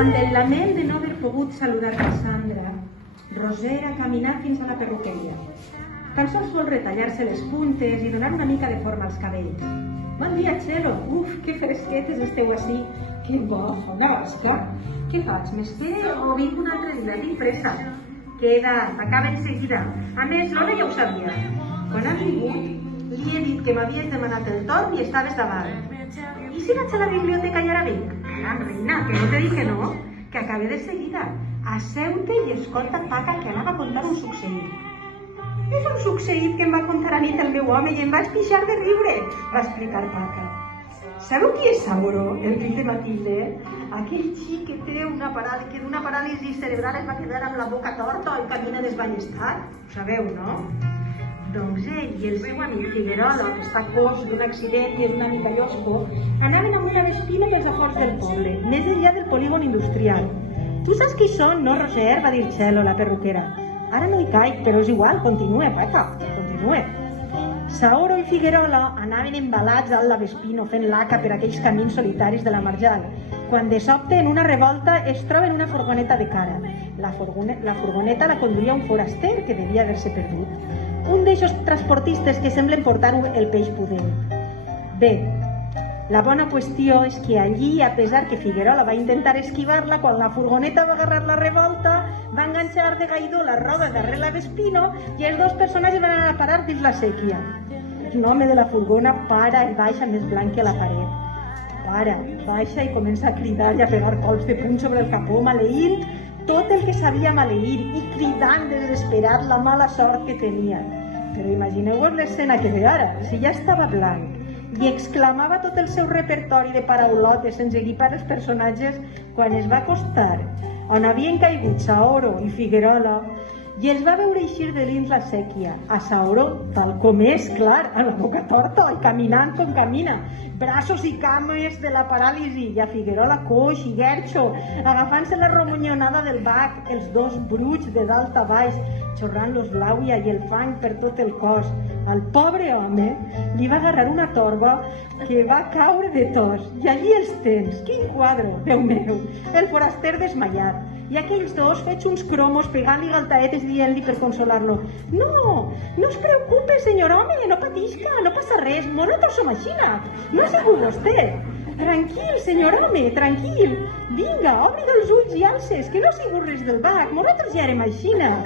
Amb el lament de no haver pogut saludar Cassandra, Roser ha caminat fins a la perruqueria. Tan sols vol retallar-se les puntes i donar una mica de forma als cabells. Bon dia, Txelo. Uf, que fresquetes esteu així. Que bo, una basca. Què faig? M'espero o vinc un altre dia? Tinc pressa. Queda't, acaba enseguida. A més, l'Ona ja ho sabia. Quan ha vingut, li he dit que m'havies demanat el torn i estaves davant. I si vaig a la biblioteca i ara vinc? Caram, reina, que no te dic que no, que acabe de seguida. Asseu-te i escolta Paca, que anava a contar un succeït. És un succeït que em va contar a nit el meu home i em vaig pixar de riure, va explicar Paca. Sabeu qui és Sauro, el fill de Matilde? Aquell xic que té una paràlisi cerebral es va quedar amb la boca torta i camina desballestat. Ho sabeu, no? Doncs ell i el seu amic Figuerola, que està coix d'un accident i és una mica llosco, anaven amb una vespina pels afors del poble, més enllà del polígon industrial. Tu saps qui són, no, Roser? Va dir Txelo, la perruquera. Ara no hi caic, però és igual, continua, Paca, continua. Saoro i Figuerola anaven embalats al Vespino fent laca per aquells camins solitaris de la Marjal, quan de sobte en una revolta es troben una furgoneta de cara. La furgoneta la conduïa un foraster que devia haver-se perdut. Un d'eixos transportistes que semblen portar el peix pudent. Bé, la bona qüestió és que allí, a pesar que Figuerola va intentar esquivar-la, quan la furgoneta va agarrar la revolta, va enganxar de gaidó la roda darrere la Vespino i els dos personatges van anar a parar dins la sèquia. L'home de la furgona para i baixa més blanc que la paret. Para, baixa i comença a cridar i a pegar colps de puny sobre el capó, maleint tot el que sabia maleir i cridant desesperat la mala sort que tenia. Però imagineu-vos l'escena que ve ara, si ja estava blanc, i exclamava tot el seu repertori de paraulotes sense equipar els personatges quan es va acostar, on havien caigut Saoro i Figuerola, i els va veure eixir de dins la sèquia, a Saoro tal com és, clar, amb la boca torta i caminant com camina, braços i cames de la paràlisi, i a Figuerola coix i guerxo, agafant-se la romonyonada del bac, els dos bruts de dalt a baix, xorrant-los l'àuia i el fang per tot el cos. Al pobre home li va agarrar una torba que va caure de tos. I allí els tens, quin quadre, Déu meu, el foraster desmaiat. I aquells dos fets uns cromos pegant-li galtaetes dient-li per consolar-lo: no es preocupe, senyor home, no patisca, no passa res, nosaltres som aixina, no ha sigut vostè. Tranquil, senyor home, tranquil. Vinga, obri els ulls i alces, que no ha sigut res del bac, nosaltres ja érem aixina.